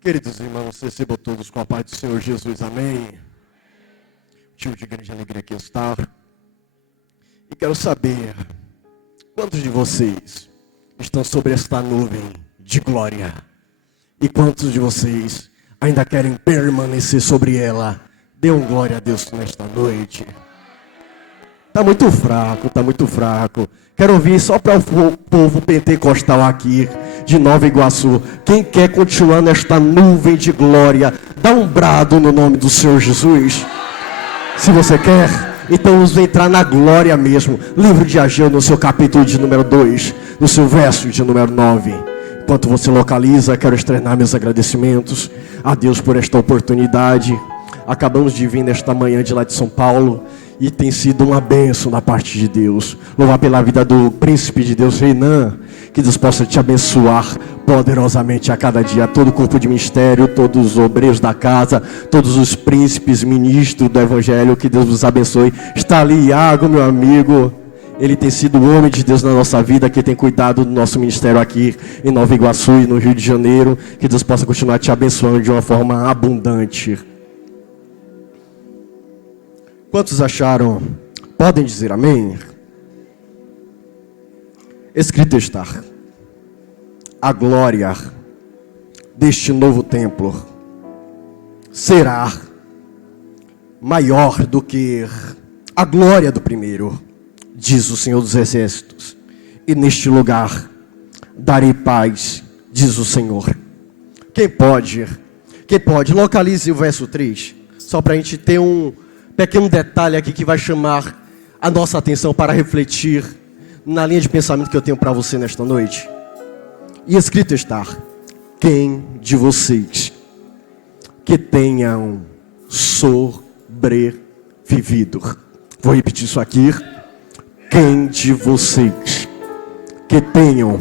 Queridos irmãos, recebam todos com a paz do Senhor Jesus, amém. Motivo de grande alegria aqui estar. E quero saber, quantos de vocês estão sobre esta nuvem de glória? E quantos de vocês ainda querem permanecer sobre ela? Dê um glória a Deus nesta noite. Está muito fraco. Quero ouvir só para o povo pentecostal aqui de Nova Iguaçu. Quem quer continuar nesta nuvem de glória, dá um brado no nome do Senhor Jesus. Se você quer, então vamos entrar na glória mesmo. Livro de Ageu, no seu capítulo de número 2, no seu verso de número 9. Enquanto você localiza, quero externar meus agradecimentos a Deus por esta oportunidade. Acabamos de vir nesta manhã de lá de São Paulo e tem sido uma bênção da parte de Deus. Louvar pela vida do príncipe de Deus, Renan, que Deus possa te abençoar poderosamente a cada dia. Todo o corpo de ministério, todos os obreiros da casa, todos os príncipes, ministros do Evangelho, que Deus vos abençoe. Está ali Iago, meu amigo. Ele tem sido o homem de Deus na nossa vida, que tem cuidado do nosso ministério aqui em Nova Iguaçu e no Rio de Janeiro. Que Deus possa continuar te abençoando de uma forma abundante. Quantos acharam? Podem dizer amém? Escrito está: a glória deste novo templo será maior do que a glória do primeiro, diz o Senhor dos Exércitos. E neste lugar darei paz, diz o Senhor. Quem pode, localize o verso 3, só para a gente ter um pequeno detalhe aqui que vai chamar a nossa atenção para refletir na linha de pensamento que eu tenho para você nesta noite. E escrito está: quem de vocês que tenham sobrevivido? Vou repetir isso aqui. Quem de vocês que tenham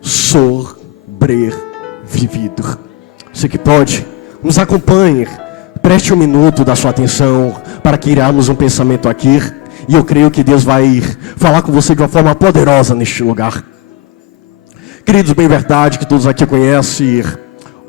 sobrevivido? Você que pode, nos acompanhe. Preste um minuto da sua atenção para que iramos um pensamento aqui. E eu creio que Deus vai falar com você de uma forma poderosa neste lugar. Queridos, bem verdade que todos aqui conhecem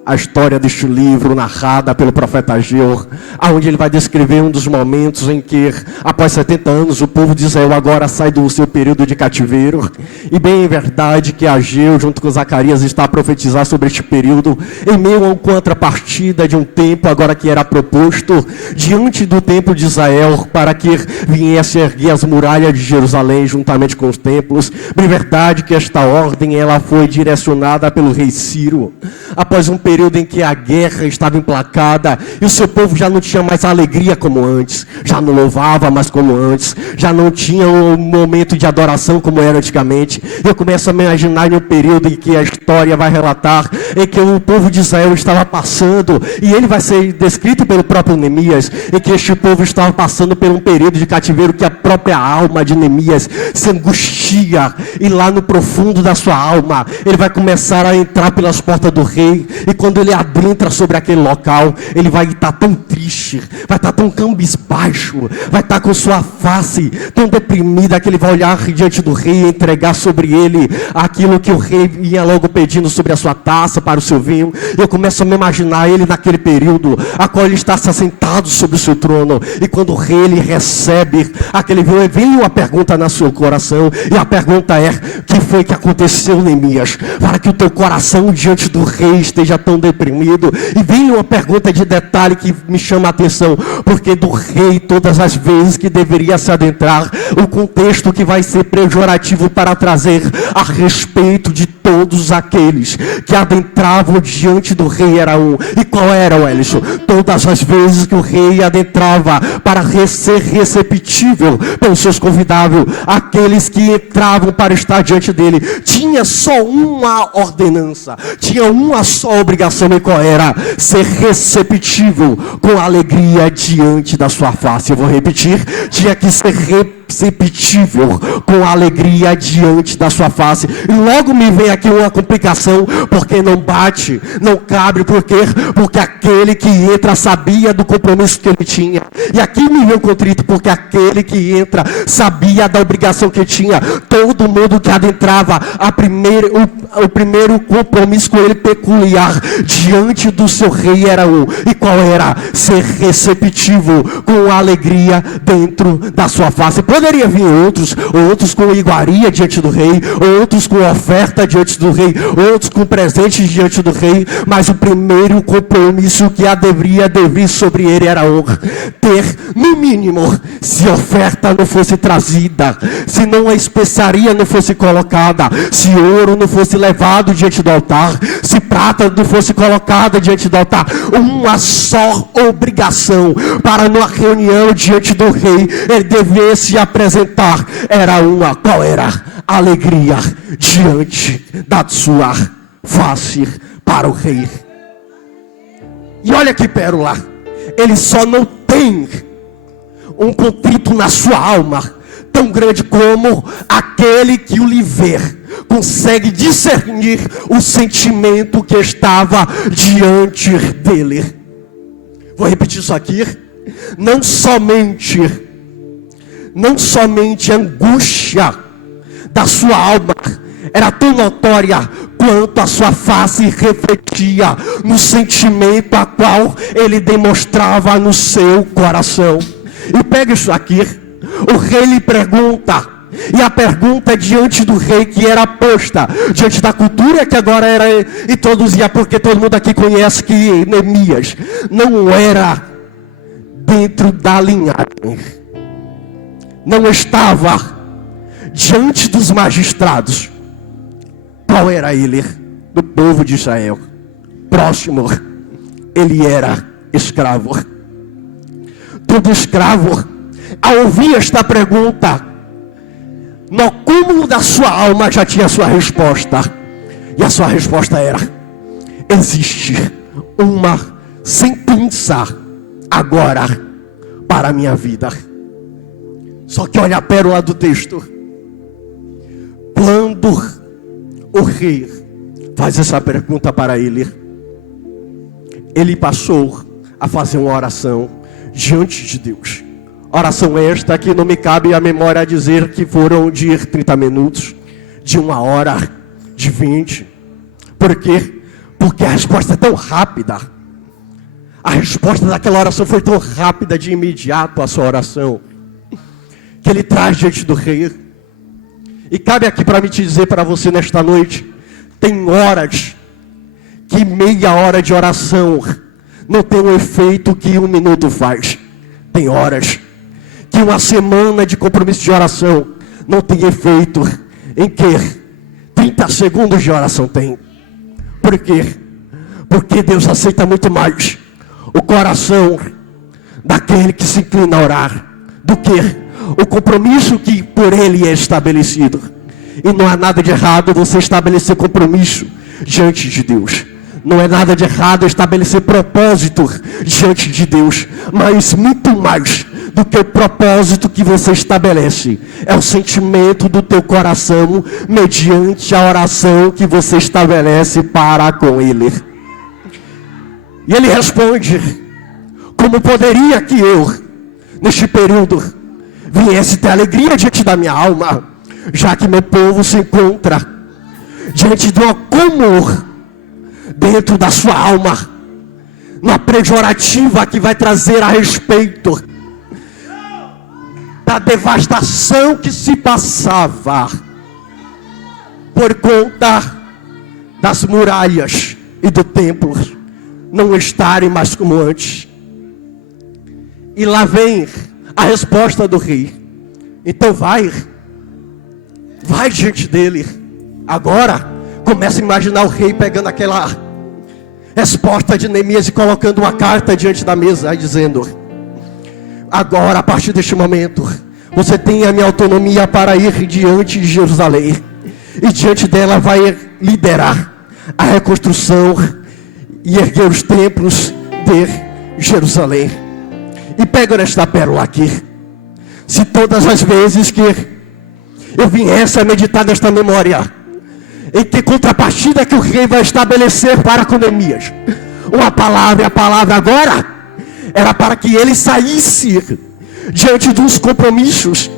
a história deste livro narrada pelo profeta Ageu, onde ele vai descrever um dos momentos em que, após 70 anos, o povo de Israel agora sai do seu período de cativeiro. E bem verdade que Ageu, junto com Zacarias, está a profetizar sobre este período, em meio a uma contrapartida de um templo agora que era proposto diante do templo de Israel, para que viesse erguer as muralhas de Jerusalém juntamente com os templos. Bem verdade que esta ordem ela foi direcionada pelo rei Ciro, após um período em que a guerra estava emplacada e o seu povo já não tinha mais alegria como antes, já não louvava mais como antes, já não tinha um momento de adoração como era antigamente. Eu começo a me imaginar em um período em que a história vai relatar em que o povo de Israel estava passando, e ele vai ser descrito pelo próprio Neemias, em que este povo estava passando por um período de cativeiro que a própria alma de Neemias se angustia, e lá no profundo da sua alma ele vai começar a entrar pelas portas do rei. E quando ele adentra sobre aquele local, ele vai estar tão triste, vai estar tão cabisbaixo, vai estar com sua face tão deprimida, que ele vai olhar diante do rei e entregar sobre ele aquilo que o rei ia logo pedindo sobre a sua taça para o seu vinho. Eu começo a me imaginar ele naquele período, a qual ele está sentado sobre o seu trono, e quando o rei ele recebe aquele vinho, vem uma pergunta no seu coração, e a pergunta é: o que foi que aconteceu, Neemias, para que o teu coração diante do rei esteja tão deprimido? E vem uma pergunta de detalhe que me chama a atenção, porque do rei, todas as vezes que deveria se adentrar, o contexto que vai ser pejorativo para trazer a respeito de todos aqueles que adentravam diante do rei era um. E qual era, Wellington? Todas as vezes que o rei adentrava para ser receptível pelos seus convidados, aqueles que entravam para estar diante dele, tinha só uma ordenança, tinha uma só obrigação. E qual era? Ser receptível com alegria diante da sua face. Eu vou repetir: tinha que ser perceptível com alegria diante da sua face. E logo me vem aqui uma complicação, porque não bate, não cabe, porque aquele que entra sabia do compromisso que ele tinha. E aqui me vem um contrito, porque aquele que entra sabia da obrigação que tinha. Todo mundo que adentrava o primeiro compromisso com ele peculiar diante do seu rei era um. E qual era? Ser receptivo com alegria dentro da sua face. Poderia vir outros com iguaria diante do rei, outros com oferta diante do rei, outros com presentes diante do rei, mas o primeiro compromisso que deveria vir sobre ele era honra. Ter, no mínimo, se oferta não fosse trazida, se não a especiaria não fosse colocada, se ouro não fosse levado diante do altar, se prata não fosse colocada diante do altar, uma só obrigação para numa reunião diante do rei ele devia se apresentar, era uma. Qual era? Alegria diante da sua face para o rei. E olha que pérola, ele só não tem um contrito na sua alma tão grande como aquele que o lhe vê consegue discernir o sentimento que estava diante dele. Vou repetir isso aqui. Não somente a angústia da sua alma era tão notória quanto a sua face refletia no sentimento a qual ele demonstrava no seu coração. E pega isso aqui, o rei lhe pergunta, e a pergunta diante do rei que era posta, diante da cultura que agora era introduzida, porque todo mundo aqui conhece que Neemias não era dentro da linhagem, não estava diante dos magistrados. Qual era ele? Do povo de Israel. Próximo, ele era escravo. Todo escravo, ao ouvir esta pergunta, no cúmulo da sua alma já tinha a sua resposta. E a sua resposta era: existe uma sentença agora para a minha vida. Só que olha a pérola do texto. Quando o rei faz essa pergunta para ele, ele passou a fazer uma oração diante de Deus. Oração esta que não me cabe a memória dizer que foram de 30 minutos, de 1 hora, de 20. Por quê? Porque a resposta é tão rápida. A resposta daquela oração foi tão rápida, de imediato a sua oração, que ele traz diante do rei. E cabe aqui para me dizer para você nesta noite, tem horas que meia hora de oração não tem o efeito que 1 minuto faz. Tem horas que uma semana de compromisso de oração não tem efeito em que 30 segundos de oração tem. Por quê? Porque Deus aceita muito mais o coração daquele que se inclina a orar do que o compromisso que por ele é estabelecido. E não há nada de errado você estabelecer compromisso diante de Deus. Não é nada de errado estabelecer propósito diante de Deus. Mas muito mais do que o propósito que você estabelece é o sentimento do teu coração mediante a oração que você estabelece para com Ele. E ele responde: como poderia que eu, neste período, viesse ter alegria diante da minha alma, já que meu povo se encontra diante de um acúmulo dentro da sua alma, uma pejorativa que vai trazer a respeito da devastação que se passava por conta das muralhas e do templo não estarem mais como antes. E lá vem a resposta do rei. Então vai diante dele. Agora começa a imaginar o rei pegando aquela resposta de Neemias e colocando uma carta diante da mesa, dizendo: agora, a partir deste momento, você tem a minha autonomia para ir diante de Jerusalém, e diante dela vai liderar a reconstrução e erguer os templos de Jerusalém. E pega esta pérola aqui. Se todas as vezes que eu viesse a meditar nesta memória, em que contrapartida que o rei vai estabelecer para com Neemias, uma palavra, e a palavra agora era para que ele saísse diante dos compromissos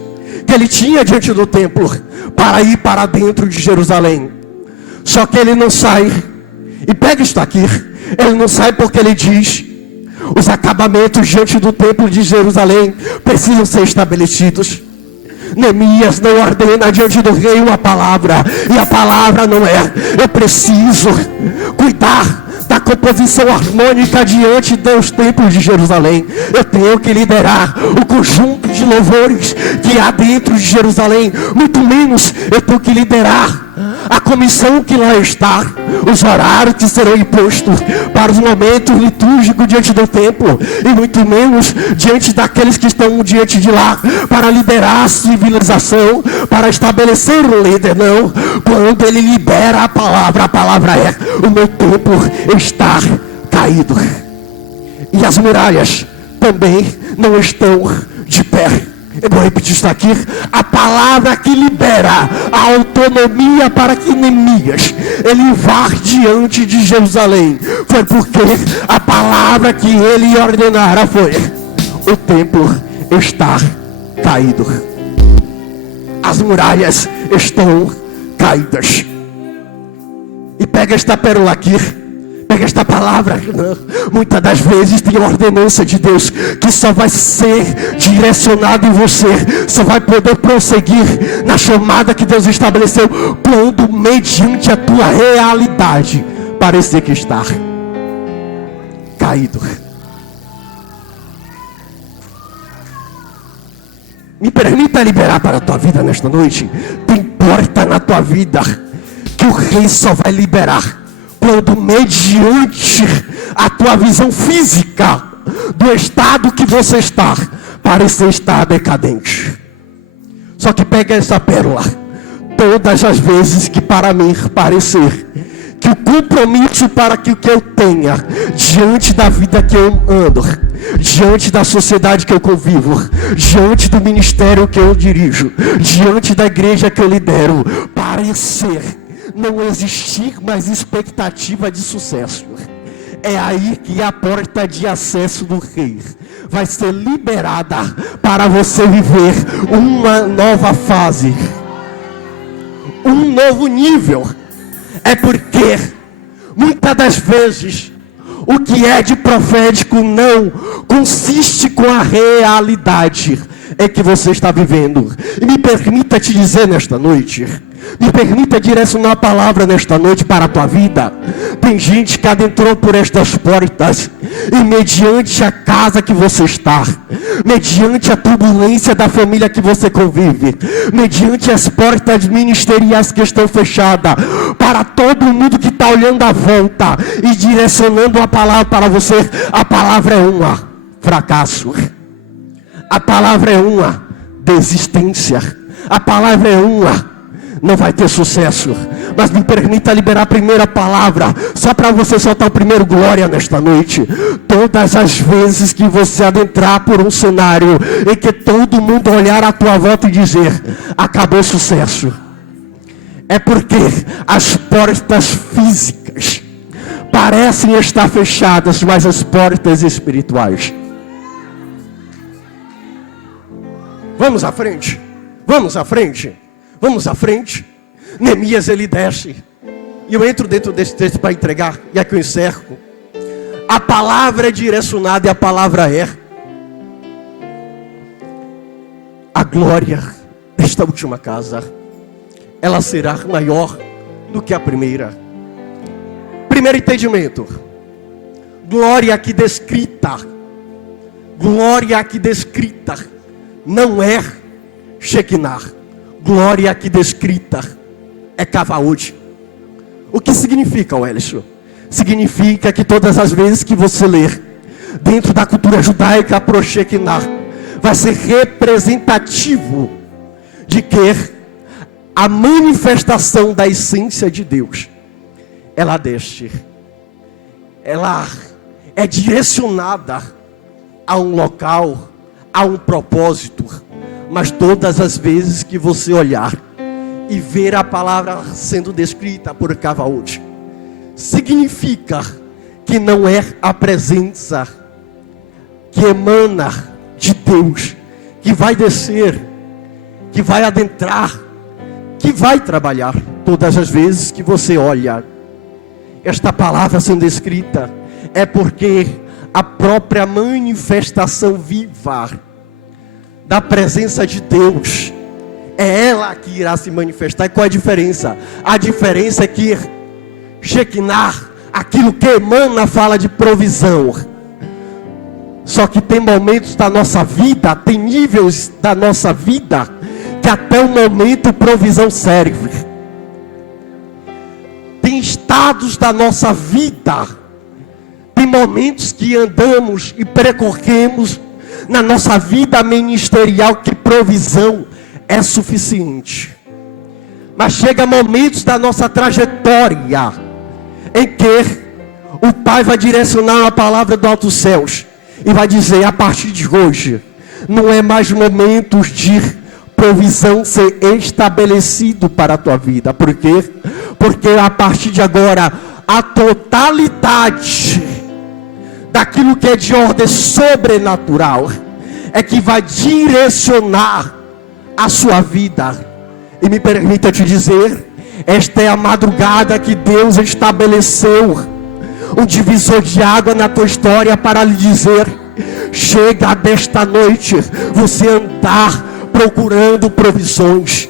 que ele tinha diante do templo, para ir para dentro de Jerusalém. Só que ele não sai, e pega isto aqui, ele não sai porque ele diz: os acabamentos diante do templo de Jerusalém precisam ser estabelecidos. Neemias não ordena diante do rei uma palavra, e a palavra não é: eu preciso cuidar da composição harmônica diante dos templos de Jerusalém. Eu tenho que liderar o conjunto de louvores que há dentro de Jerusalém. Muito menos eu tenho que liderar a comissão que lá está, os horários que serão impostos para os momentos litúrgicos diante do templo, e muito menos diante daqueles que estão diante de lá, para liderar a civilização, para estabelecer um líder. Não, quando ele libera a palavra é: o meu templo está caído, e as muralhas também não estão de pé. Eu vou repetir isso aqui: a palavra que libera a autonomia para que Neemias ele vá diante de Jerusalém foi porque a palavra que ele ordenara foi: o templo está caído, as muralhas estão caídas. E pega esta pérola aqui, pega esta palavra. Muitas das vezes tem ordenança de Deus que só vai ser direcionada em você, só vai poder prosseguir na chamada que Deus estabeleceu quando, mediante a tua realidade, parecer que está caído. Me permita liberar para a tua vida nesta noite. Tem porta na tua vida que o rei só vai liberar quando, mediante a tua visão física do estado que você está, parecer estar decadente. Só que pega essa pérola: todas as vezes que para mim parecer que o compromisso para que o que eu tenha diante da vida que eu ando, diante da sociedade que eu convivo, diante do ministério que eu dirijo, diante da igreja que eu lidero, parecer não existir mais expectativa de sucesso, é aí que a porta de acesso do rei vai ser liberada para você viver uma nova fase, um novo nível. É porque muitas das vezes o que é de profético não consiste com a realidade é que você está vivendo. E me permita te dizer nesta noite, me permita direcionar a palavra nesta noite para a tua vida. Tem gente que adentrou por estas portas, e mediante a casa que você está, mediante a turbulência da família que você convive, mediante as portas ministeriais que estão fechadas, para todo mundo que está olhando à volta e direcionando a palavra para você, a palavra é uma: fracasso. A palavra é uma: desistência. A palavra é uma: não vai ter sucesso. Mas me permita liberar a primeira palavra, só para você soltar o primeiro glória nesta noite. Todas as vezes que você adentrar por um cenário em que todo mundo olhar à tua volta e dizer: acabou o sucesso, é porque as portas físicas parecem estar fechadas, mas as portas espirituais. Vamos à frente, vamos à frente, vamos à frente. Neemias ele desce, e eu entro dentro desse texto para entregar, e aqui eu encerro. A palavra é direcionada, e a palavra é: a glória desta última casa, ela será maior do que a primeira. Primeiro entendimento: glória aqui descrita, glória aqui descrita não é Shekinah. Glória aqui descrita é Kavaod. O que significa, Wellington? Significa que todas as vezes que você ler dentro da cultura judaica pro Shekinah, vai ser representativo de que a manifestação da essência de Deus, ela desce, ela é direcionada a um local, a um propósito, Mas todas as vezes que você olhar e ver a palavra sendo descrita por Cavaúd, significa que não é a presença que emana de Deus, que vai descer, que vai adentrar, que vai trabalhar. Todas as vezes que você olha esta palavra sendo escrita, é porque a própria manifestação viva da presença de Deus, é ela que irá se manifestar. E qual é a diferença? A diferença é que Shekinah, aquilo que emana, fala de provisão. Só que tem momentos da nossa vida, tem níveis da nossa vida, que até o momento provisão serve. Tem estados da nossa vida, tem momentos que andamos e percorremos na nossa vida ministerial que provisão é suficiente. Mas chega momentos da nossa trajetória em que o Pai vai direcionar a palavra do alto céus e vai dizer: a partir de hoje não é mais momentos de provisão ser estabelecido para a tua vida. Por quê? Porque a partir de agora a totalidade daquilo que é de ordem sobrenatural é que vai direcionar a sua vida. E me permita te dizer, esta é a madrugada que Deus estabeleceu um divisor de água na tua história para lhe dizer: chega desta noite você andar procurando provisões.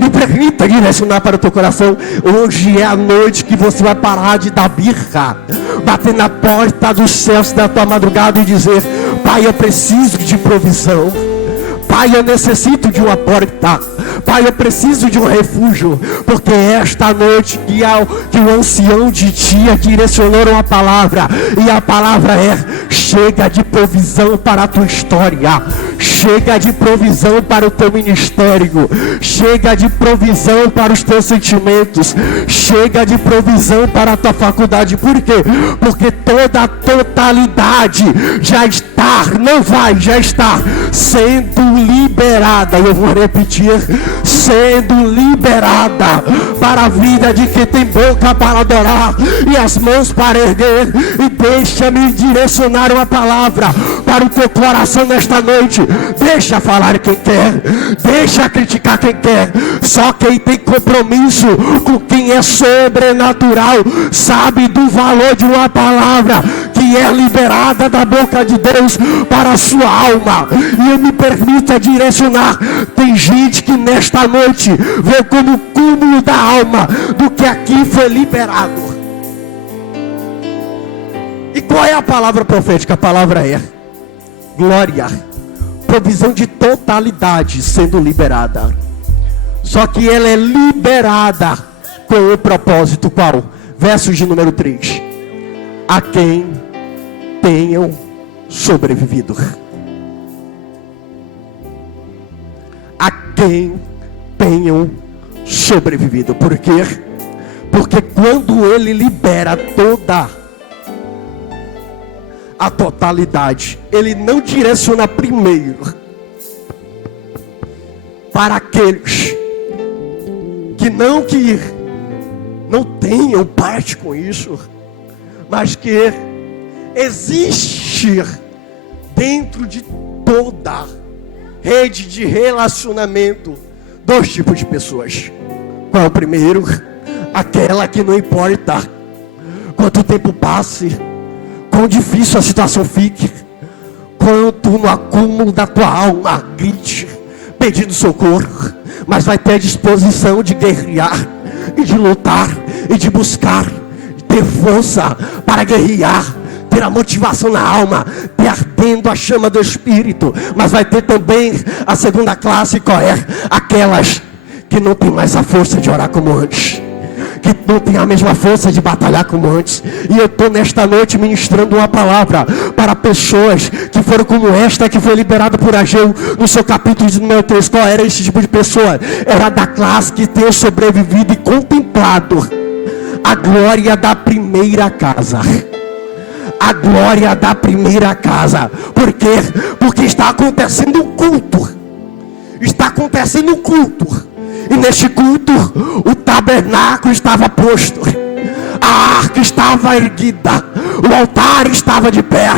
Me permita direcionar para o teu coração. Hoje é a noite que você vai parar de dar birra, bater na porta dos céus da tua madrugada e dizer: Pai, eu preciso de provisão. Pai, eu necessito de uma porta. Pai, eu preciso de um refúgio. Porque esta noite que o ancião de dia direcionou uma palavra. E a palavra é: chega de provisão para a tua história. Chega de provisão para o teu ministério. Chega de provisão para os teus sentimentos. Chega de provisão para a tua faculdade. Por quê? Porque toda a totalidade já está, não vai, já está sendo liberada. Eu vou repetir: sendo liberada para a vida de quem tem boca para adorar e as mãos para erguer. E deixa-me direcionar uma palavra para o teu coração nesta noite. Deixa falar quem quer, deixa criticar quem quer. Só quem tem compromisso com quem é sobrenatural sabe do valor de uma palavra que é liberada da boca de Deus para a sua alma. E eu me permito direcionar: tem gente que nesta noite vê como cúmulo da alma do que aqui foi liberado. E qual é a palavra profética? A palavra é glória, provisão de totalidade sendo liberada. Só que ela é liberada com o propósito qual? Versos de número 3: a quem tenham sobrevivido. A quem tenham sobrevivido. Por quê? Porque quando ele libera toda a totalidade, ele não direciona primeiro para aqueles que não tenham parte com isso, mas que existe dentro de toda rede de relacionamento dois tipos de pessoas. Qual é o primeiro? Aquela que não importa quanto tempo passe, quão difícil a situação fique, quanto no acúmulo da tua alma grite pedindo socorro, mas vai ter a disposição de guerrear e de lutar e de buscar, de ter força para guerrear, ter a motivação na alma, ter ardendo a chama do Espírito. Mas vai ter também a segunda classe, qual é? Aquelas que não tem mais a força de orar como antes, que não tem a mesma força de batalhar como antes. E eu estou nesta noite ministrando uma palavra para pessoas que foram como esta, que foi liberada por Ageu no seu capítulo de número 3. Qual era esse tipo de pessoa? Era da classe que tem sobrevivido e contemplado a glória da primeira casa. A glória da primeira casa. Por quê? Porque está acontecendo um culto está acontecendo um culto. E neste culto, o tabernáculo estava posto. A arca estava erguida, o altar estava de pé,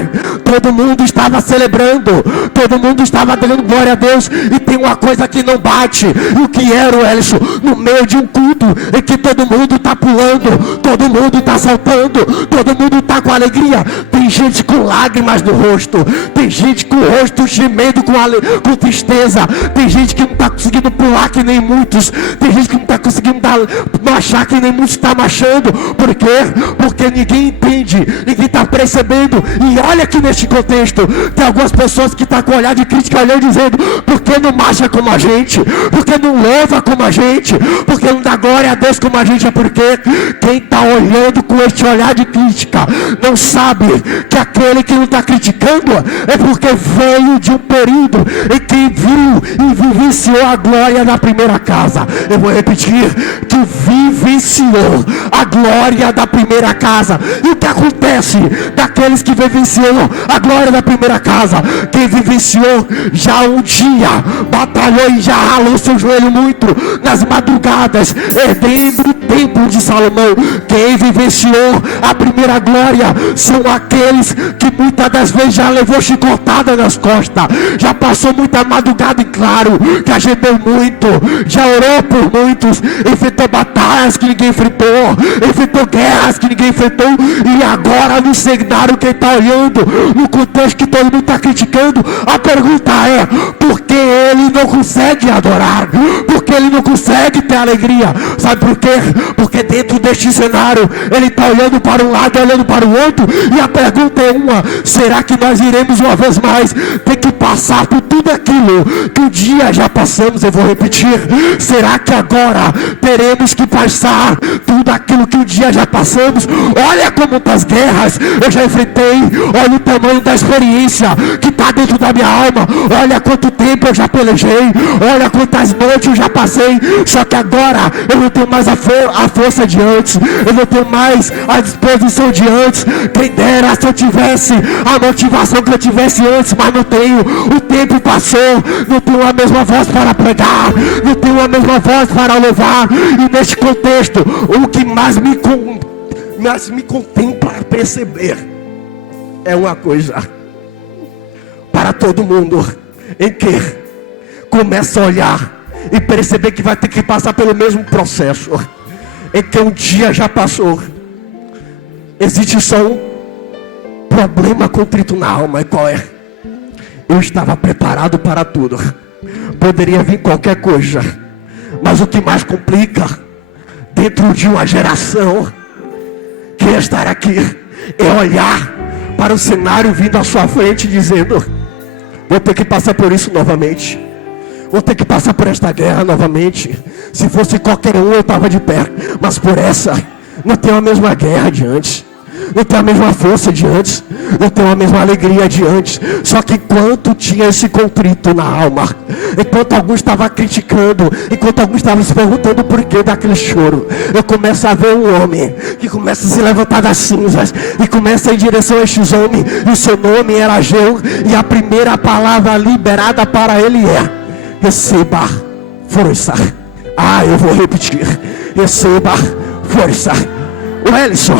todo mundo estava celebrando, todo mundo estava dando glória a Deus. E tem uma coisa que não bate. E o que era, Elson? No meio de um culto em que todo mundo está pulando, todo mundo está saltando, todo mundo está com alegria, tem gente com lágrimas no rosto, tem gente com o rosto gemendo com tristeza, tem gente que não está conseguindo pular que nem muitos, tem gente que não está conseguindo marchar que nem muitos estão marchando. Por quê? Porque ninguém entende, ninguém está percebendo. E olha que neste contexto tem algumas pessoas que estão com olhar de crítica, olhando, dizendo: por que não marcha como a gente? Por que não louva como a gente? Por que não dá glória a Deus como a gente? É porque quem está olhando com este olhar de crítica não sabe que aquele que não está criticando é porque veio de um período em que viu e vivenciou a glória da primeira casa. Eu vou repetir: que vivenciou a glória da primeira casa. E o que acontece daqueles que vivenciam a glória da primeira casa? Quem vivenciou já um dia, batalhou e já ralou seu joelho muito nas madrugadas, erguendo o templo de Salomão. Quem vivenciou a primeira glória são aqueles que muitas das vezes já levou chicotada nas costas, já passou muita madrugada, e claro, já gemeu muito, já orou por muitos, enfrentou batalhas que ninguém enfrentou, enfrentou guerras que ninguém enfrentou. E agora no cenário, quem está olhando, no contexto que todo mundo está criticando, a pergunta é: por que ele não consegue adorar? Por que ele não consegue ter alegria? Sabe por quê? Porque dentro deste cenário ele está olhando para um lado, olhando para o outro, e a pergunta é uma: será que nós iremos uma vez mais ter que passar por tudo aquilo que um dia já passamos? Eu vou repetir: será que agora teremos que passar tudo aquilo que um dia já passamos? Olha como das guerras eu já enfrentei, olha o tamanho da experiência que está dentro da minha alma, olha quanto tempo eu já pelejei, olha quantas noites eu já passei. Só que agora eu não tenho mais a força de antes, eu não tenho mais a disposição de antes. Quem dera se eu tivesse a motivação que eu tivesse antes, mas não tenho. O tempo passou, não tenho a mesma voz para pregar, não tenho a mesma voz para louvar. E neste contexto, o que mais me contempla perceber é uma coisa para todo mundo, em que começa a olhar e perceber que vai ter que passar pelo mesmo processo em que um dia já passou. Existe só um problema contrito na alma. E qual é? Eu estava preparado para tudo, poderia vir qualquer coisa, mas o que mais complica dentro de uma geração que estar aqui é olhar para o cenário vindo à sua frente, dizendo: vou ter que passar por isso novamente, vou ter que passar por esta guerra novamente. Se fosse qualquer um eu estava de pé, mas por essa não tenho a mesma guerra de antes, não tenho a mesma força de antes, não tenho a mesma alegria de antes. Só que enquanto tinha esse contrito na alma, enquanto alguns estavam criticando, enquanto alguns estavam se perguntando o porquê daquele choro, eu começo a ver um homem que começa a se levantar das cinzas e começa a ir em direção a estes homens. E o seu nome era Ageu, e a primeira palavra liberada para ele é: receba força. Eu vou repetir: receba força. O Elison,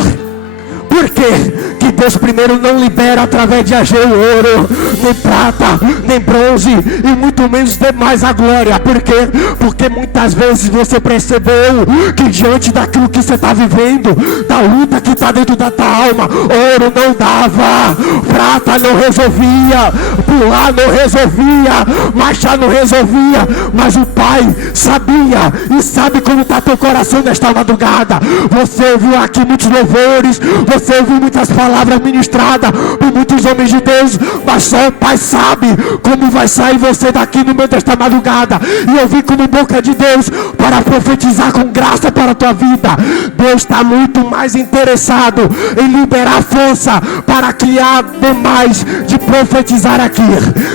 por que Deus primeiro não libera através de Ageu ouro, nem prata, nem bronze, e muito menos demais a glória? Por quê? Porque muitas vezes você percebeu que diante daquilo que você está vivendo, da luta que está dentro da tua alma, ouro não dava, prata não resolvia, pular não resolvia, marchar não resolvia. Mas o Pai sabia e sabe como está teu coração nesta madrugada. Você ouviu aqui muitos louvores, você ouviu muitas palavras ministradas por muitos homens de Deus, mas só o Pai sabe como vai sair você daqui no meio desta madrugada. E eu vim como boca de Deus para profetizar com graça para a tua vida. Deus está muito mais interessado em liberar força para que ademais de profetizar aqui,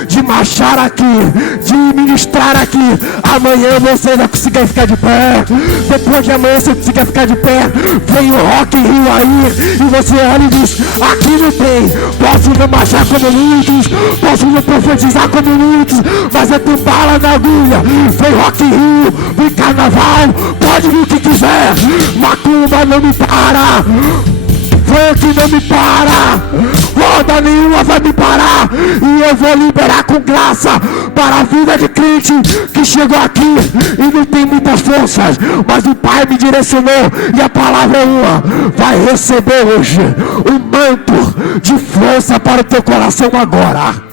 de marchar aqui, de ministrar aqui, amanhã você não conseguir ficar de pé. Depois de amanhã você conseguir ficar de pé, vem o Rock in Rio aí, e você olha e diz: aqui não tem. Posso não marchar como muitos, posso não profetizar como muitos, mas eu tenho bala na agulha. Vem Rock in Rio, vem carnaval, pode vir o que quiser, macumba não me para, funk não me para, roda nenhuma vai me parar, e eu vou liberar com graça para a vida de crente que chegou aqui e não tem muitas forças, mas o Pai me direcionou, e a palavra é uma: vai receber hoje um manto de força para o teu coração agora.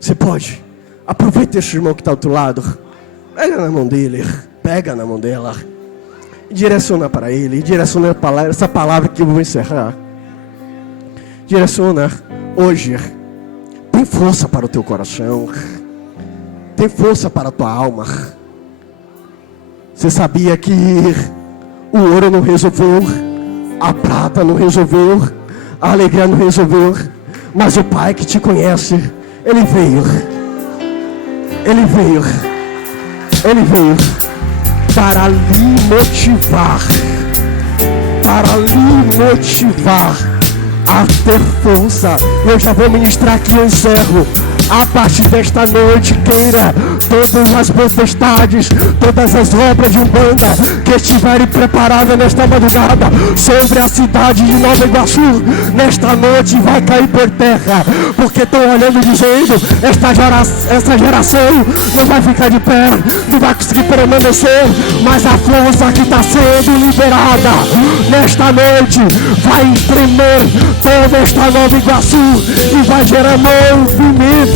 Você pode. Aproveita esse irmão que está ao teu lado. Pega na mão dele, pega na mão dela. E direciona para ele, direciona a palavra, essa palavra que eu vou encerrar. Direciona hoje. Tem força para o teu coração. Tem força para a tua alma. Você sabia que o ouro não resolveu, a prata não resolveu, a alegria não resolveu, mas o Pai que te conhece, Ele veio para lhe motivar, a ter força. Eu já vou ministrar aqui, eu encerro. A partir desta noite, queira todas as potestades, todas as obras de Umbanda que estiverem preparadas nesta madrugada sobre a cidade de Nova Iguaçu, nesta noite vai cair por terra, porque estão olhando e dizendo: essa geração não vai ficar de pé, não vai conseguir permanecer, mas a força que está sendo liberada nesta noite vai tremer toda esta Nova Iguaçu e vai gerar movimento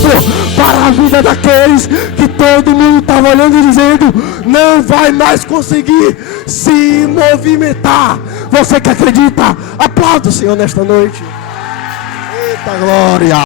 para a vida daqueles que todo mundo estava olhando e dizendo: não vai mais conseguir se movimentar. Você que acredita, aplauda o Senhor nesta noite. Eita glória!